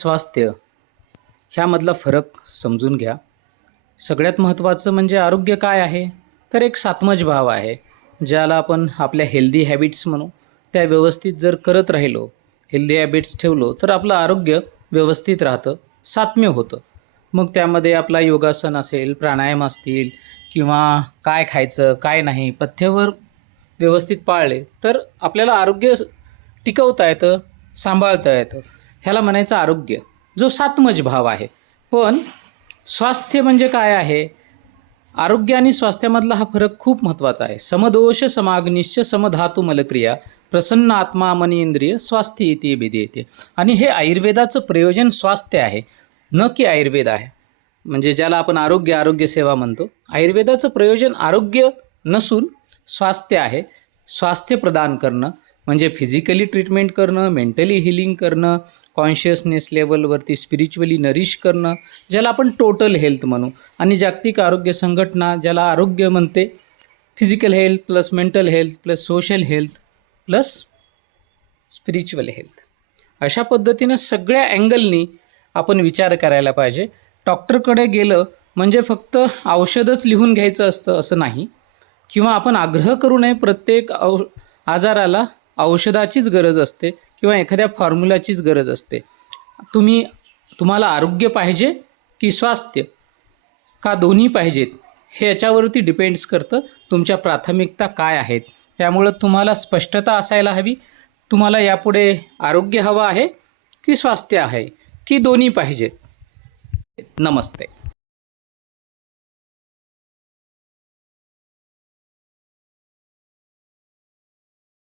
स्वास्थ्य ह्यामधला फरक समजून घ्या. सगळ्यात महत्त्वाचं म्हणजे आरोग्य काय आहे, तर एक सात्मज भाव आहे, ज्याला आपण आपल्या हेल्दी हॅबिट्स म्हणू. त्या व्यवस्थित जर करत राहिलो, हेल्दी हॅबिट्स ठेवलो, तर आपलं आरोग्य व्यवस्थित राहतं, सात्म्य होतं. मग त्यामध्ये आपला योगासन असेल, प्राणायाम असतील किंवा काय खायचं काय नाही पथ्यावर व्यवस्थित पाळले तर आपल्याला आरोग्य टिकवता येतं, सांभाळता येतं. ह्याला म्हणायचं आरोग्य, जो सात्मज भाव आहे. पण स्वास्थ्य म्हणजे काय आहे? आरोग्य आणि स्वास्थ्यामधला हा फरक खूप महत्त्वाचा आहे. समदोष समाग्निश्च समधातू मलक्रिया प्रसन्न आत्मा मन इंद्रिय स्वास्थ्य इति विधीयते. आणि हे आयुर्वेदाचं प्रयोजन स्वास्थ्य आहे, न की आयुर्वेद आहे. म्हणजे ज्याला आपण आरोग्य सेवा म्हणतो. आयुर्वेदाचं प्रयोजन आरोग्य नसून स्वास्थ्य आहे. स्वास्थ्य प्रदान करणं म्हणजे फिजिकली ट्रीटमेंट करणं, मेंटली हिलिंग करणं, कॉन्शियसनेस लेवलवरती स्पिरिच्युअली नरिश करणं, ज्याला आपण टोटल हेल्थ म्हणू. आणि जागतिक आरोग्य संघटना ज्याला आरोग्य म्हणते, physical health plus mental health plus social health plus spiritual health. अशा पद्धतीनं सगळ्या अँगलनी आपण विचार करायला पाहिजे. डॉक्टरकडे गेलं म्हणजे फक्त औषधच लिहून घ्यायचं असतं असं नाही, किंवा आपण आग्रह करू नये प्रत्येक आजाराला औषधाचीच गरज असते किंवा एखाद्या फॉर्म्युलाचीच गरज असते. तुम्हाला आरोग्य पाहिजे की स्वास्थ्य, का दोन्ही पाहिजेत, हे याच्यावरती डिपेंड्स करतं तुमच्या प्राथमिकता काय आहेत. त्यामुळं तुम्हाला स्पष्टता असायला हवी. तुम्हाला यापुढे आरोग्य हवं आहे की स्वास्थ्य आहे की दोन्ही पाहिजेत. नमस्ते.